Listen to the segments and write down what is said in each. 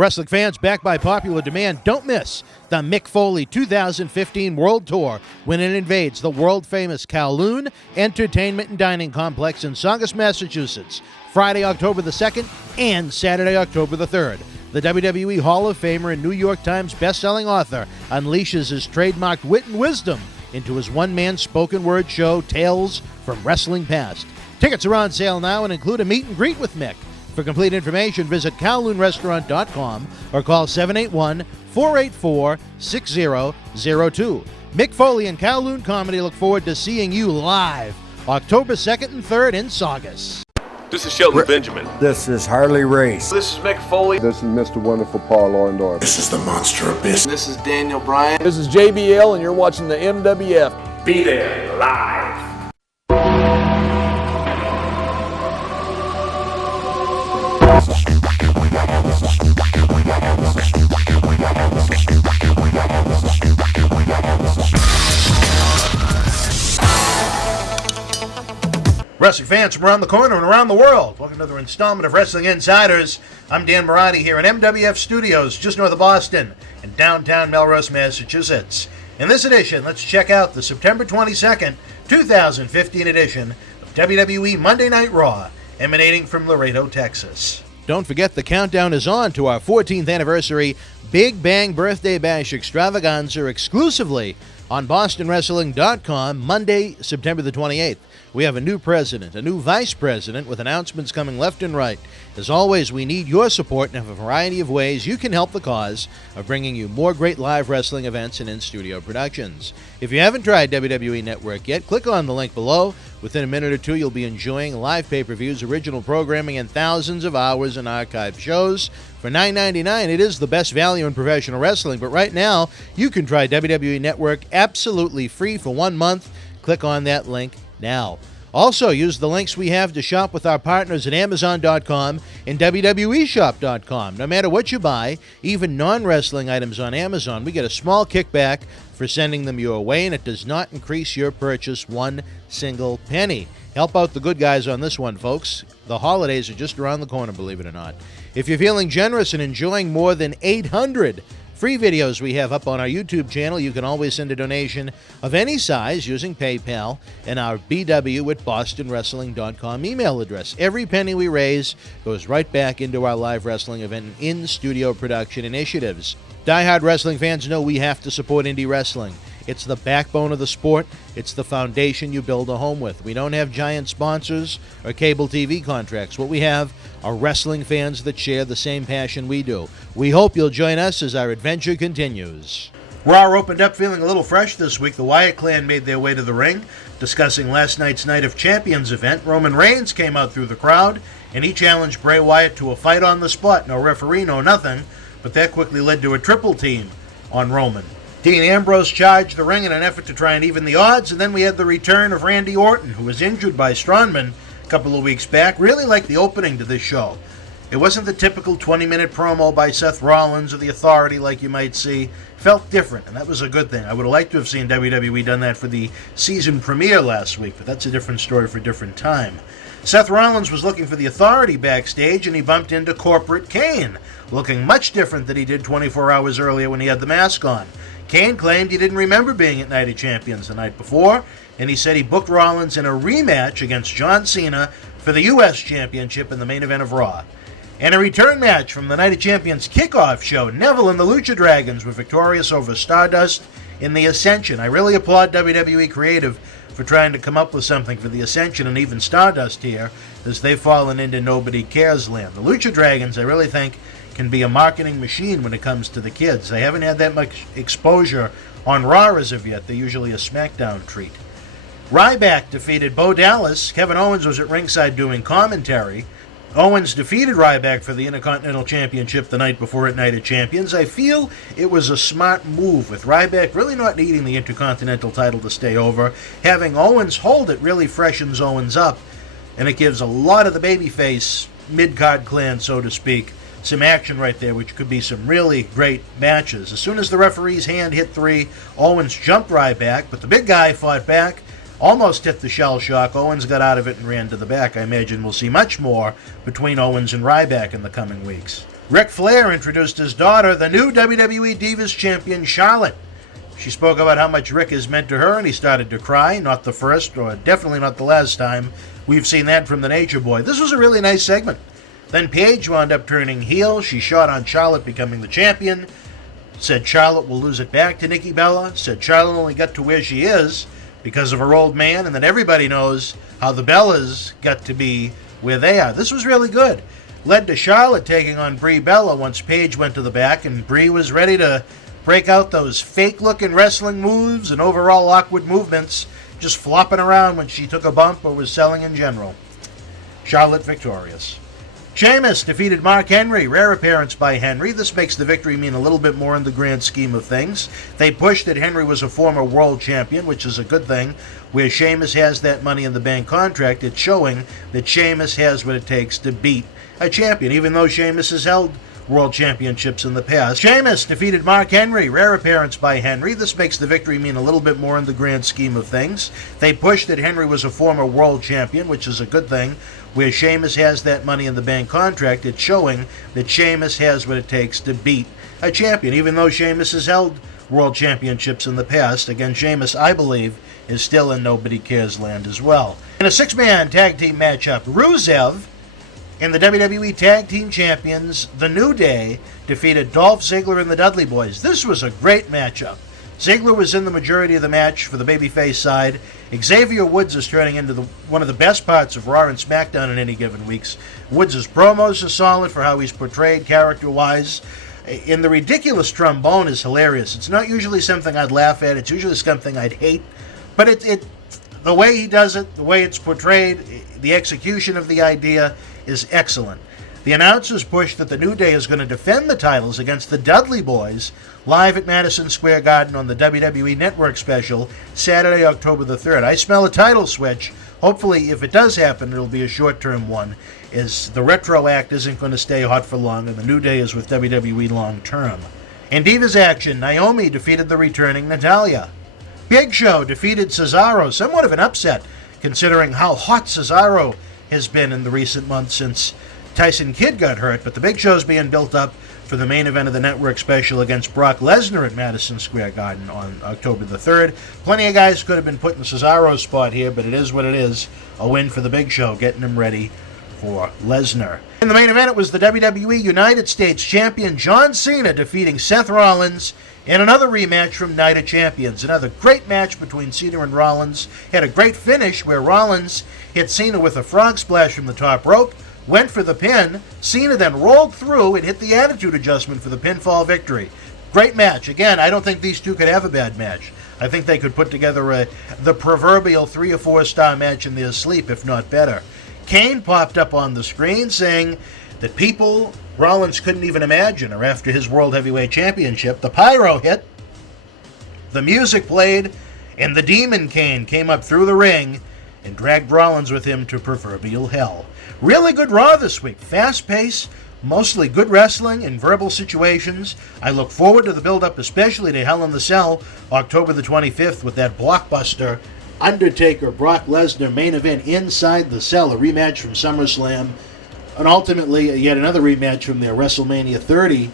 Wrestling fans, back by popular demand, don't miss the Mick Foley 2015 World Tour when it invades the world-famous Kowloon Entertainment and Dining Complex in Saugus, Massachusetts, Friday, October the 2nd and Saturday, October the 3rd. The WWE Hall of Famer and New York Times best-selling author unleashes his trademarked wit and wisdom into his one-man spoken word show, Tales from Wrestling Past. Tickets are on sale now and include a meet and greet with Mick. For complete information, visit KowloonRestaurant.com or call 781-484-6002. Mick Foley and Kowloon Comedy look forward to seeing you live October 2nd and 3rd in Saugus. This is Shelton Benjamin. This is Harley Race. This is Mick Foley. This is Mr. Wonderful Paul Orndorff. This is the Monster Abyss. This is Daniel Bryan. This is JBL, and you're watching the MWF. Be there live. Wrestling fans from around the corner and around the world, welcome to another installment of Wrestling Insiders. I'm Dan Marotti here in MWF Studios, just north of Boston, in downtown Melrose, Massachusetts. In this edition, let's check out the September 22nd, 2015 edition of WWE Monday Night Raw, emanating from Laredo, Texas. Don't forget the countdown is on to our 14th anniversary Big Bang Birthday Bash Extravaganza exclusively on BostonWrestling.com Monday, September the 28th. We have a new president, a new vice president, with announcements coming left and right. As always, we need your support in a variety of ways you can help the cause of bringing you more great live wrestling events and in-studio productions. If you haven't tried WWE Network yet, click on the link below. Within a minute or two, you'll be enjoying live pay-per-views, original programming, and thousands of hours in archive shows. For $9.99, it is the best value in professional wrestling, but right now, you can try WWE Network absolutely free for 1 month. Click on that link now. Also, use the links we have to shop with our partners at Amazon.com and WWE Shop.com. No matter what you buy, even non-wrestling items on Amazon, we get a small kickback for sending them your way, and it does not increase your purchase one single penny. Help out the good guys on this one, folks. The holidays are just around the corner, believe it or not. If you're feeling generous and enjoying more than 800 free videos we have up on our YouTube channel, you can always send a donation of any size using PayPal and our bw@bostonwrestling.com email address. Every penny we raise goes right back into our live wrestling event and in-studio production initiatives. Die-hard wrestling fans know we have to support indie wrestling. It's the backbone of the sport. It's the foundation you build a home with. We don't have giant sponsors or cable TV contracts. What we have are wrestling fans that share the same passion we do. We hope you'll join us as our adventure continues. Raw opened up feeling a little fresh this week. The Wyatt clan made their way to the ring, discussing last night's Night of Champions event. Roman Reigns came out through the crowd, and he challenged Bray Wyatt to a fight on the spot. No referee, no nothing, but that quickly led to a triple team on Roman. Dean Ambrose charged the ring in an effort to try and even the odds, and then we had the return of Randy Orton, who was injured by Strowman a couple of weeks back. Really liked the opening to this show. It wasn't the typical 20-minute promo by Seth Rollins or the Authority like you might see. Felt different, and that was a good thing. I would have liked to have seen WWE done that for the season premiere last week, but that's a different story for a different time. Seth Rollins was looking for the Authority backstage, and he bumped into Corporate Kane, looking much different than he did 24 hours earlier when he had the mask on. Kane claimed he didn't remember being at Night of Champions the night before, and he said he booked Rollins in a rematch against John Cena for the U.S. Championship in the main event of Raw. And a return match from the Night of Champions kickoff show, Neville and the Lucha Dragons were victorious over Stardust in the Ascension. I really applaud WWE Creative for trying to come up with something for the Ascension and even Stardust here, as they've fallen into nobody cares land. The Lucha Dragons, I really think, can be a marketing machine when it comes to the kids. They haven't had that much exposure on Raw as of yet. They're usually a SmackDown treat. Ryback defeated Bo Dallas. Kevin Owens was at ringside doing commentary. Owens defeated Ryback for the Intercontinental Championship the night before at Night of Champions. I feel it was a smart move, with Ryback really not needing the Intercontinental title to stay over. Having Owens hold it really freshens Owens up, and it gives a lot of the babyface mid-card clan, so to speak, some action right there, which could be some really great matches. As soon as the referee's hand hit 3, Owens jumped Ryback, but the big guy fought back, almost hit the shell shock. Owens got out of it and ran to the back. I imagine we'll see much more between Owens and Ryback in the coming weeks. Ric Flair introduced his daughter, the new WWE Divas Champion, Charlotte. She spoke about how much Rick has meant to her, and he started to cry. Not the first, or definitely not the last time we've seen that from the Nature Boy. This was a really nice segment. Then Paige wound up turning heel. She shot on Charlotte becoming the champion. Said Charlotte will lose it back to Nikki Bella. Said Charlotte only got to where she is because of her old man, and then everybody knows how the Bellas got to be where they are. This was really good. Led to Charlotte taking on Brie Bella once Paige went to the back, and Brie was ready to break out those fake-looking wrestling moves and overall awkward movements, just flopping around when she took a bump or was selling in general. Charlotte victorious. Sheamus defeated Mark Henry. Rare appearance by Henry. This makes the victory mean a little bit more in the grand scheme of things. They pushed that Henry was a former world champion, which is a good thing. Where Sheamus has that Money in the Bank contract, it's showing that Sheamus has what it takes to beat a champion, even though Sheamus has held world championships in the past. Sheamus defeated Mark Henry. Rare appearance by Henry. This makes the victory mean a little bit more in the grand scheme of things. They pushed that Henry was a former world champion, which is a good thing. Where Sheamus has that Money in the Bank contract, it's showing that Sheamus has what it takes to beat a champion, even though Sheamus has held world championships in the past. Again, Sheamus, I believe, is still in Nobody Cares land as well. In a six-man tag team matchup, Rusev and the WWE Tag Team Champions, The New Day, defeated Dolph Ziggler and the Dudley Boys. This was a great matchup. Ziggler was in the majority of the match for the babyface side. Xavier Woods is turning into one of the best parts of Raw and SmackDown in any given weeks. Woods' promos are solid for how he's portrayed character-wise. And the ridiculous trombone is hilarious. It's not usually something I'd laugh at. It's usually something I'd hate. But the way he does it, the way it's portrayed, the execution of the idea is excellent. The announcers pushed that the New Day is going to defend the titles against the Dudley Boys live at Madison Square Garden on the WWE Network special Saturday, October the 3rd. I smell a title switch. Hopefully, if it does happen, it'll be a short-term one, as the Retro Act isn't going to stay hot for long, and the New Day is with WWE long-term. In Divas action, Naomi defeated the returning Natalya. Big Show defeated Cesaro, somewhat of an upset, considering how hot Cesaro has been in the recent months since Tyson Kidd got hurt, but the Big Show's being built up for the main event of the network special against Brock Lesnar at Madison Square Garden on October the 3rd. Plenty of guys could have been put in Cesaro's spot here, but it is what it is. A win for the Big Show, getting him ready for Lesnar. In the main event, it was the WWE United States Champion John Cena defeating Seth Rollins in another rematch from Night of Champions. Another great match between Cena and Rollins. Had a great finish where Rollins hit Cena with a frog splash from the top rope, went for the pin. Cena then rolled through and hit the attitude adjustment for the pinfall victory. Great match. Again, I don't think these two could have a bad match. I think they could put together the proverbial 3 or 4 star match in their sleep, if not better. Kane popped up on the screen saying that people Rollins couldn't even imagine are after his World Heavyweight Championship. The pyro hit, the music played, and the Demon Kane came up through the ring and dragged Rollins with him to proverbial hell. Really good Raw this week. Fast pace, mostly good wrestling in verbal situations. I look forward to the build-up, especially to Hell in the Cell, October the 25th, with that blockbuster Undertaker Brock Lesnar main event inside the cell, a rematch from SummerSlam, and ultimately yet another rematch from their WrestleMania 30,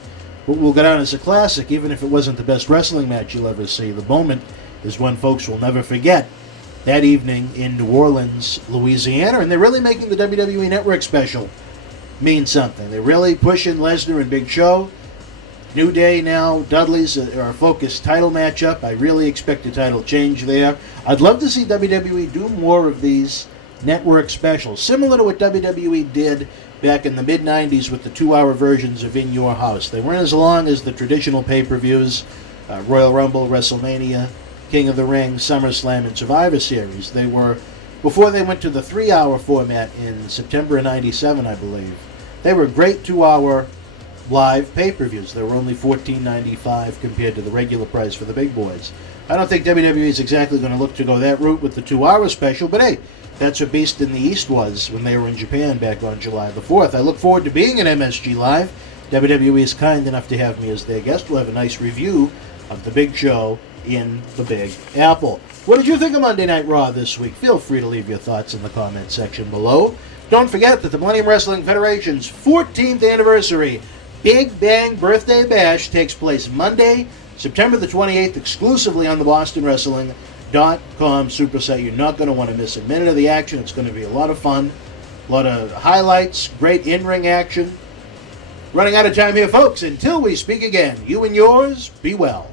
what will go down as a classic, even if it wasn't the best wrestling match you'll ever see. The moment is one folks will never forget. That evening in New Orleans, Louisiana, and they're really making the WWE Network special mean something. They're really pushing Lesnar and Big Show. New Day now, Dudley's are a focused title matchup. I really expect a title change there. I'd love to see WWE do more of these network specials, similar to what WWE did back in the mid-90s with the 2-hour versions of In Your House. They weren't as long as the traditional pay-per-views, Royal Rumble, WrestleMania, King of the Ring, SummerSlam, and Survivor Series. They were, before they went to the 3-hour format in September of 97, I believe, they were great 2-hour live pay-per-views. They were only $14.95 compared to the regular price for the big boys. I don't think WWE is exactly going to look to go that route with the 2-hour special, but hey, that's what Beast in the East was when they were in Japan back on July the 4th. I look forward to being at MSG Live. WWE is kind enough to have me as their guest. We'll have a nice review of the big show in the Big Apple. What did you think of Monday Night Raw this week? Feel free to leave your thoughts in the comment section below. Don't forget that the Millennium Wrestling Federation's 14th anniversary Big Bang Birthday Bash takes place Monday, September the 28th, exclusively on the BostonWrestling.com supersite. You're not going to want to miss a minute of the action. It's going to be a lot of fun, a lot of highlights, great in-ring action. Running out of time here, folks. Until we speak again, you and yours, be well.